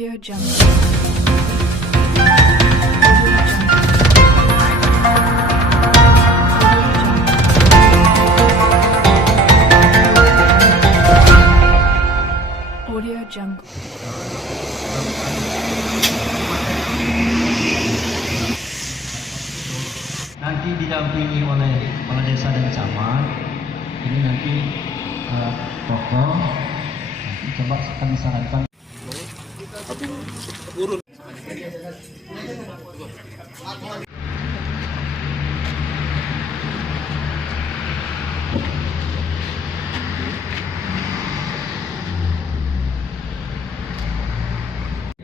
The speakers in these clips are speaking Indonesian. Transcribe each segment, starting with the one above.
Audio Jungle. Audio Jungle. Nanti didampingi oleh kepala desa dan camat. Ini nanti tokoh. Coba kami sarankan.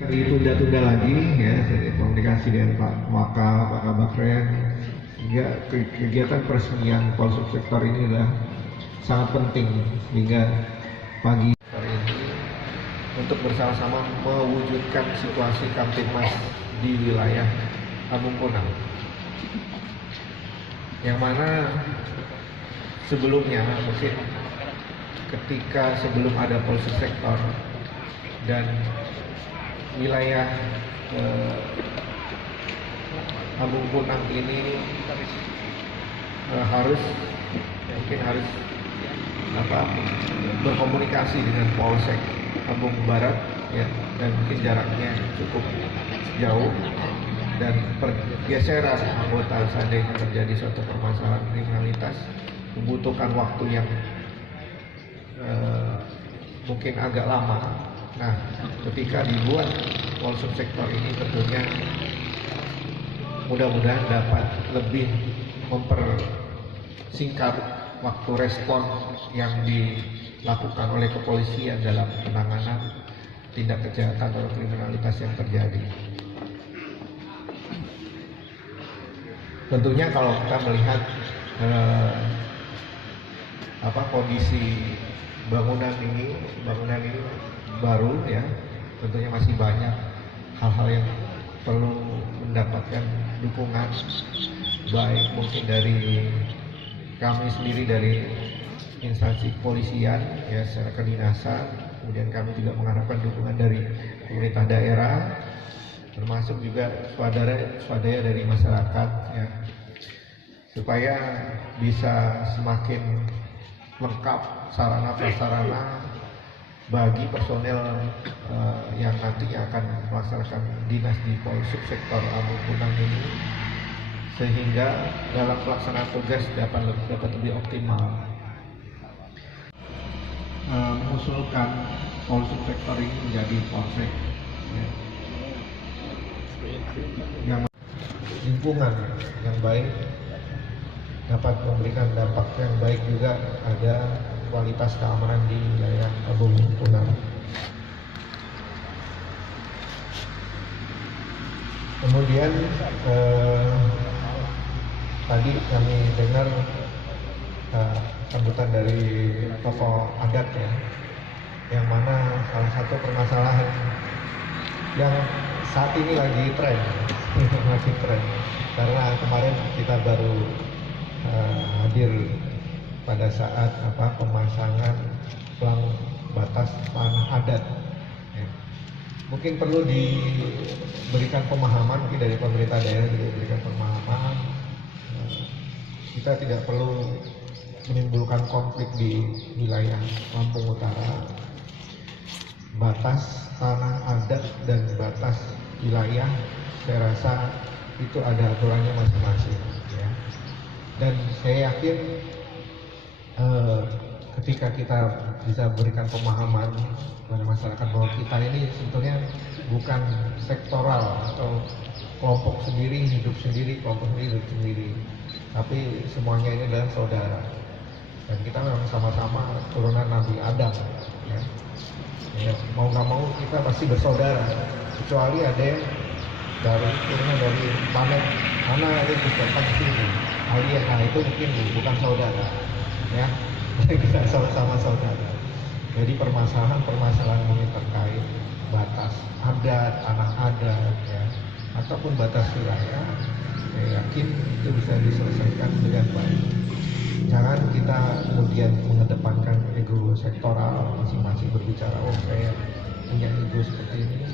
Ditunda-tunda lagi ya, komunikasi dengan Pak Wakal, Pak Kabakren, sehingga kegiatan peresmian Polsubsektor ini adalah sangat penting, sehingga pagi hari ini untuk bersama-sama mewujudkan situasi Kamtibmas di wilayah Kampung Kunang, yang mana sebelumnya mungkin ketika sebelum ada Polsubsektor dan wilayah Kampung Kunang ini harus berkomunikasi dengan Polsek Kampung Barat ya, dan mungkin jaraknya cukup jauh, dan pergeseran anggota seandainya terjadi suatu permasalahan kriminalitas membutuhkan waktu yang mungkin agak lama. Nah, ketika dibuat Polsubsektor ini tentunya mudah-mudahan dapat lebih mempersingkat waktu respon yang dilakukan oleh kepolisian dalam penanganan tindak kejahatan atau kriminalitas yang terjadi. Tentunya kalau kita melihat kondisi bangunan ini baru ya, tentunya masih banyak hal-hal yang perlu mendapatkan dukungan, baik mungkin dari kami sendiri dari instansi kepolisian ya secara kedinasan, kemudian kami juga mengharapkan dukungan dari pemerintah daerah, termasuk juga swadaya dari masyarakat ya, supaya bisa semakin lengkap sarana prasarana bagi personel yang nantinya akan melaksanakan dinas di Polsubsektor Kampung Kunang ini, sehingga dalam pelaksanaan tugas dapat lebih optimal. Mengusulkan Polsubsektor ini menjadi polsek ya, yang lingkungan yang baik, dapat memberikan dampak yang baik, juga ada kualitas keamanan di wilayah Kampung Kunang. Kemudian tadi kami dengar sambutan dari tokoh adat ya, yang mana salah satu permasalahan yang saat ini lagi tren karena kemarin kita baru hadir pada saat pemasangan pelang batas tanah adat ya. Mungkin perlu diberikan pemahaman, mungkin dari pemerintah daerah juga diberikan pemahaman, kita tidak perlu menimbulkan konflik di wilayah Lampung Utara. Batas tanah adat dan batas wilayah saya rasa itu ada aturannya masing-masing ya. Dan saya yakin ketika kita bisa berikan pemahaman kepada masyarakat bahwa kita ini sebetulnya bukan sektoral atau kelompok sendiri hidup sendiri, kelompok sendiri hidup sendiri, tapi semuanya ini adalah saudara, dan kita memang sama-sama turunan Nabi Adam ya. Ya, mau nggak mau kita pasti bersaudara, kecuali ada yang turunan dari planet mana itu bukan sini alien, nah itu mungkin bukan saudara ya. Kita sama-sama saudara. Jadi permasalahan mungkin terkait batas adat, tanah adat ya, ataupun batas wilayah, saya yakin itu bisa diselesaikan dengan baik. Jangan kita kemudian mengedepankan ego sektoral, masing-masing berbicara, oh saya punya ego seperti ini,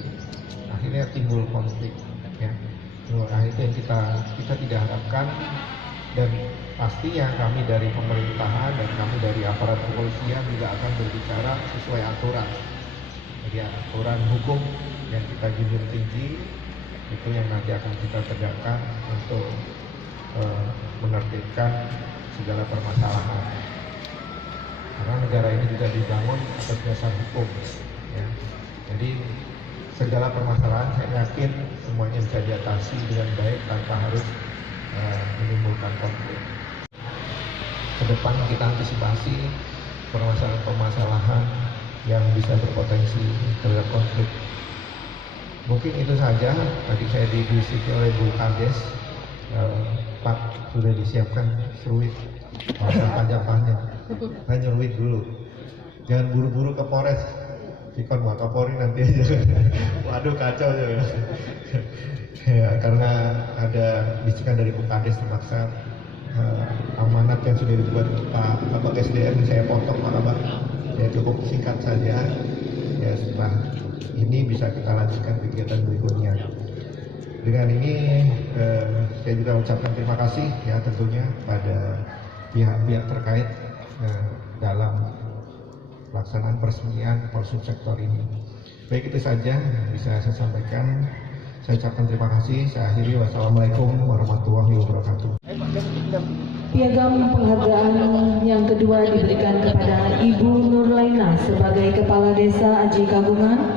akhirnya timbul konflik, ya. Nah, itu yang kita tidak harapkan, dan pastinya kami dari pemerintahan dan kami dari aparat kepolisian juga akan berbicara sesuai aturan. Jadi aturan hukum yang kita junjung tinggi itu yang nanti akan kita tegakkan untuk menertibkan segala permasalahan. Karena negara ini juga dibangun atas dasar hukum, ya. Jadi segala permasalahan saya yakin semuanya bisa diatasi dengan baik tanpa harus menimbulkan konflik. Ke depan kita antisipasi permasalahan-permasalahan yang bisa berpotensi terhadap konflik. Mungkin itu saja. Tadi saya dibisiki oleh Bu Kades, Pak sudah disiapkan seruit masa panjang-panjang. Saya nyeruit dulu. Jangan buru-buru ke Polres. Sikon Pak Kapolri nanti aja. Waduh kacau ya. Ya, karena ada bisikan dari Bu Kades terpaksa amanat yang sudah dibuat Pak Kabak SDM saya potong Pak Kabak. Ya cukup singkat saja. Ya setelah ini bisa kita lanjutkan kegiatan berikutnya. Dengan ini saya juga ucapkan terima kasih ya tentunya pada pihak-pihak terkait dalam pelaksanaan peresmian Polsub sektor ini. Baik, itu saja yang bisa saya sampaikan. Saya ucapkan terima kasih. Saya akhiri. Wassalamualaikum warahmatullahi wabarakatuh. Piagam penghargaan yang kedua diberikan kepada Ibu Nurlaina sebagai Kepala Desa Aji Kagungan.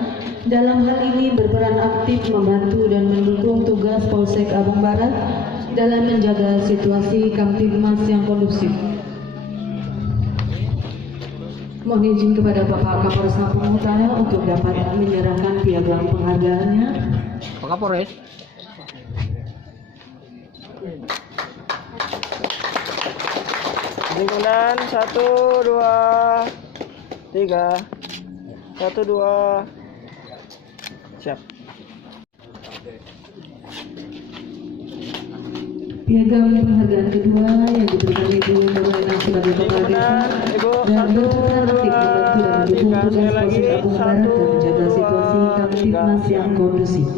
Dalam hal ini berperan aktif membantu dan mendukung tugas Polsek Abang Barat dalam menjaga situasi Kamtibmas yang kondusif. Mohon izin kepada Bapak Kapolres Lampung Utara untuk dapat menyerahkan piagam penghargaannya. Pak Kapolres. Lingkungan 1, 2, 3, 1, 2, siap. Piagam penghargaan kedua yang diberikan Ibu Nurlaina sebagai Kepala Desa dan berperan aktif membantu dan mendukung tugas Polsek Abang Barat dan menjaga situasi Kamtibmas yang kondusif.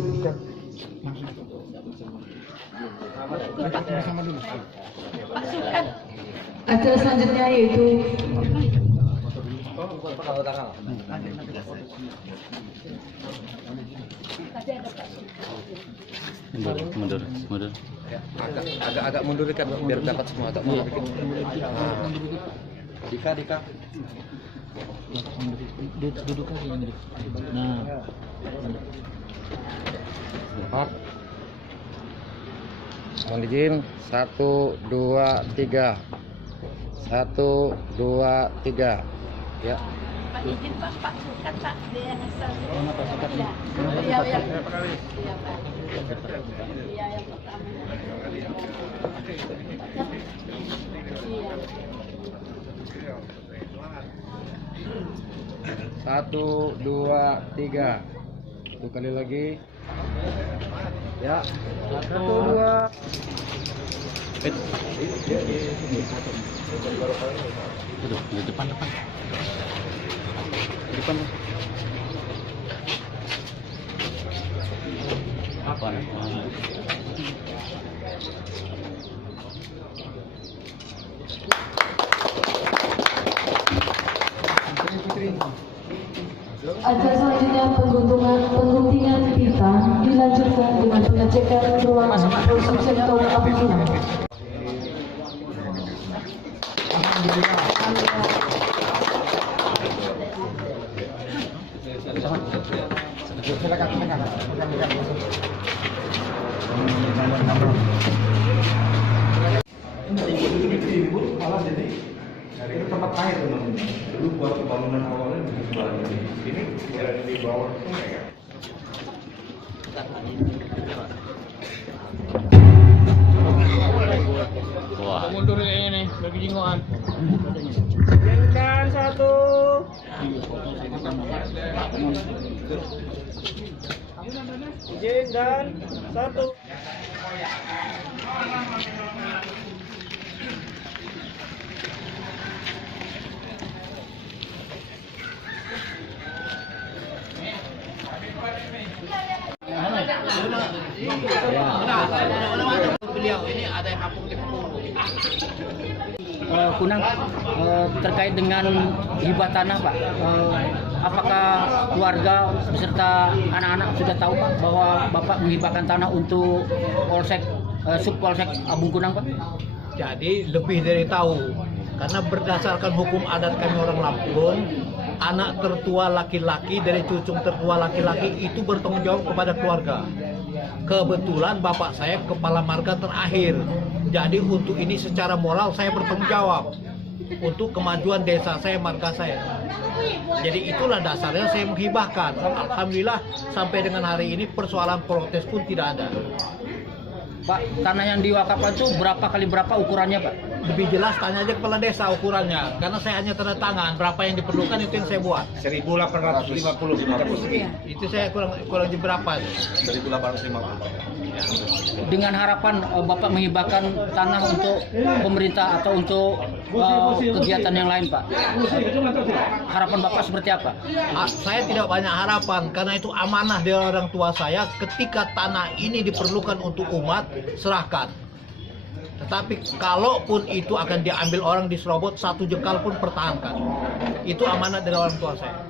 Acara selanjutnya yaitu Mundur. Agak mundur dikit biar dapat semua, agak mundur dikit. Dika. Duduk aja ini. Nah. Empat. Mohon izin 1, 2, 3. 1, 2, 3. Ya. Pak izin Pak kan Pak dia asal. Iya Pak. Iya yang pertama. Iya. 1, 2, 3. Satu kali lagi. Ya. 1, 2. Aduh, di depan. Apa? acara selanjutnya pengguntingan pita dilanjutkan dengan pengecekan ruangan Polsek sektor Abang. Ini tempat air teman-teman. Dulu buat pembangunan awalnya di sebelah ini. Ini daerah di bawah sungai ya. Wah. Mundur ini bagi jinggoan. Izinkan 1. Izinkan 1. Beliau ini ada yang kampung di Kunang, terkait dengan hibah tanah Pak, apakah keluarga beserta anak-anak sudah tahu Pak bahwa Bapak menghibahkan tanah untuk Polsek Subpolsek Abung Kunang Pak? Jadi lebih dari tahu, karena berdasarkan hukum adat kami orang Lampung, anak tertua laki-laki dari cucung tertua laki-laki itu bertanggung jawab kepada keluarga. Kebetulan bapak saya kepala marga terakhir, jadi untuk ini secara moral saya bertanggung jawab untuk kemajuan desa saya, marga saya. Jadi itulah dasarnya saya menghibahkan. Alhamdulillah sampai dengan hari ini persoalan protes pun tidak ada. Pak, tanah yang diwakafkan itu berapa kali berapa ukurannya Pak? Lebih jelas tanya aja kepala desa ukurannya, karena saya hanya tanda tangan, berapa yang diperlukan itu yang saya buat. 1850 meter persegi. Itu saya kurang berapa itu? 1850. Dengan harapan Bapak menghibahkan tanah untuk pemerintah atau untuk kegiatan yang lain Pak. Harapan Bapak seperti apa? Saya tidak banyak harapan, karena itu amanah dari orang tua saya. Ketika tanah ini diperlukan untuk umat, serahkan. Tetapi kalaupun itu akan diambil orang diserobot, satu jengkal pun pertahankan. Itu amanat dari orang tua saya.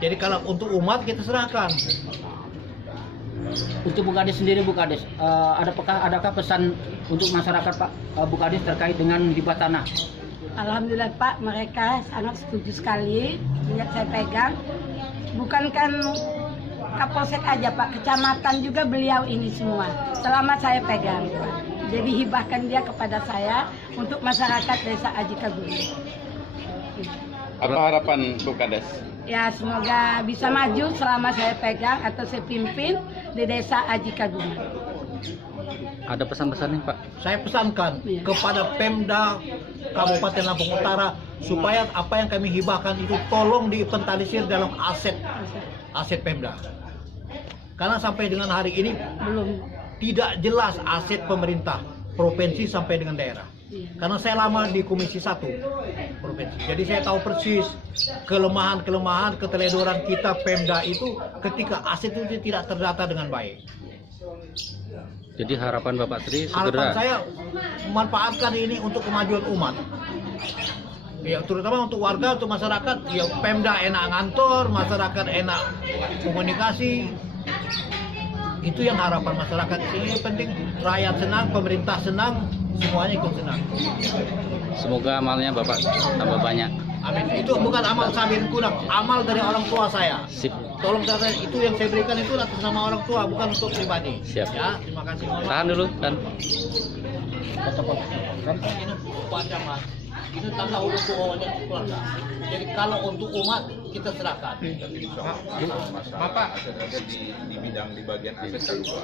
Jadi kalau untuk umat kita serahkan. Untuk Bu Kades sendiri, Bu Kades, adakah pesan untuk masyarakat Pak, Bu Kades terkait dengan hibah tanah? Alhamdulillah Pak, mereka sangat setuju sekali. Lihat saya pegang, bukan kan Kapolsek aja Pak, kecamatan juga beliau ini semua. Selama saya pegang, Pak. Jadi hibahkan dia kepada saya untuk masyarakat desa Aji Kagungan. Apa harapan Bu Kades? Ya semoga bisa maju selama saya pegang atau saya pimpin di desa Aji Kagungan. Ada pesan-pesan nih Pak? Saya pesankan kepada Pemda Kabupaten Lampung Utara supaya apa yang kami hibahkan itu tolong diinventarisir dalam aset Pemda. Karena sampai dengan hari ini Belum. tidak jelas aset pemerintah provinsi sampai dengan daerah. Karena saya lama di Komisi 1 provinsi, jadi saya tahu persis kelemahan-kelemahan, keteledoran kita Pemda itu ketika aset itu tidak terdata dengan baik. Jadi harapan Bapak Sri Harapan segera saya memanfaatkan ini untuk kemajuan umat. Ya, terutama untuk warga, untuk masyarakat, ya Pemda enak ngantor, masyarakat enak komunikasi. Itu yang harapan masyarakat. Ini penting rakyat senang, pemerintah senang, semuanya ikut senang. semoga amalnya Bapak tambah banyak. Amin. Itu bukan amal Sabir Kunang, amal dari orang tua saya. Sip. Tolong saya, itu yang saya berikan itu atas nama orang tua, bukan untuk pribadi. Siap. Ya, terima kasih. Tahan dulu kan. Ini baca Mas. Itu tangga udah keluarga. Jadi kalau untuk umat kita serahkan. Bapak di bidang di bagian aset kedua.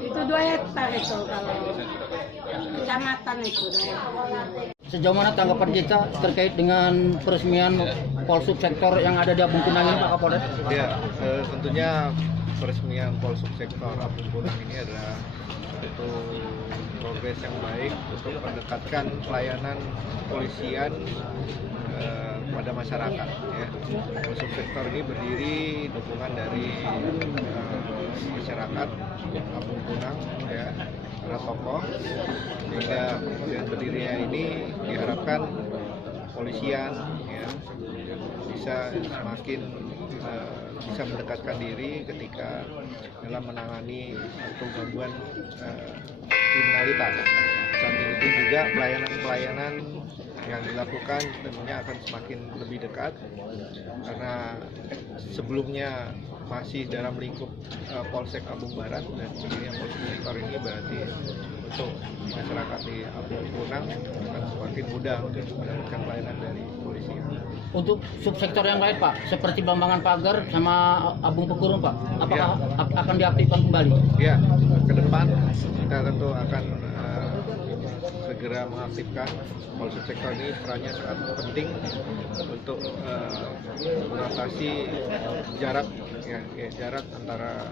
Itu 2 hektar itu kalau kecamatan itu 2 hektar. Sejauh mana tanggapan kita terkait dengan peresmian Polsub sektor yang ada di Abung Kunang ini Pak Kapolres? Ya, tentunya peresmian Polsub sektor Abung Kunang ini adalah satu progres yang baik untuk mendekatkan pelayanan kepolisian pada masyarakat. Ya. Polsub sektor ini berdiri dukungan dari masyarakat Abung Kunang, ya, para tokoh, sehingga dengan berdirinya ini diharapkan kepolisian ya, bisa semakin bisa mendekatkan diri ketika dalam menangani atau gangguan kriminalitas. Samping itu juga pelayanan-pelayanan yang dilakukan tentunya akan semakin lebih dekat, karena sebelumnya masih dalam lingkup Polsek Abung Barat, dan kemudian Polsek sektor ini berarti untuk masyarakat di Abung Kunang akan semakin mudah untuk mendapatkan pelayanan dari polisi. Untuk subsektor yang lain Pak, seperti Bambangan Pagar sama Abung Pekurung Pak, apakah akan diaktifkan kembali? Ya, ke depan kita tentu akan segera mengaktifkan. Polsek sektor ini perannya sangat penting untuk mengatasi jarak jarak antara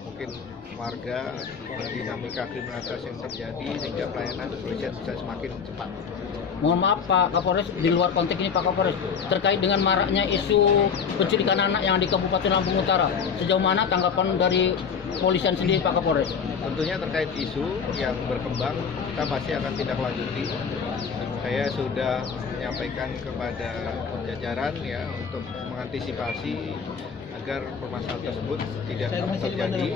mungkin warga dan dinamika kriminalitas yang terjadi, sehingga pelayanan kepolisian bisa semakin cepat. Mohon maaf Pak Kapolres, di luar konteks ini Pak Kapolres, terkait dengan maraknya isu penculikan anak yang di Kabupaten Lampung Utara, sejauh mana tanggapan dari kepolisian sendiri Pak Kapolres? Tentunya terkait isu yang berkembang, kita pasti akan tindak lanjuti. Saya sudah menyampaikan kepada jajaran ya untuk mengantisipasi agar permasalahan tersebut tidak terjadi.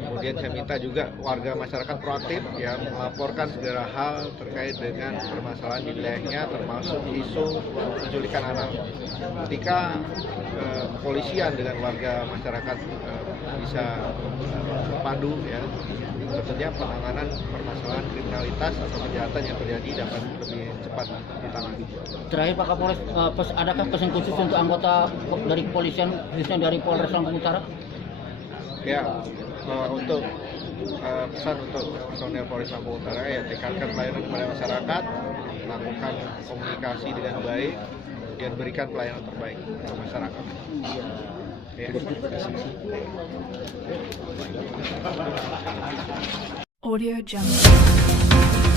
Kemudian saya minta juga warga masyarakat proaktif ya melaporkan segala hal terkait dengan permasalahan di wilayahnya, termasuk isu penculikan anak. Ketika kepolisian dengan warga masyarakat bisa berpadu ya, tentunya penanganan permasalahan kriminalitas atau kejahatan yang terjadi dapat lebih cepat ditangani. Terakhir Pak Kapolres, adakah pesan khusus untuk anggota dari kepolisian, khususnya dari Polres Lampung Utara? Ya, untuk pesan untuk personel Polres Lampung Utara ya tingkatkan pelayanan kepada masyarakat, lakukan komunikasi dengan baik, dan berikan pelayanan terbaik kepada masyarakat. Ya. Audio Jungle.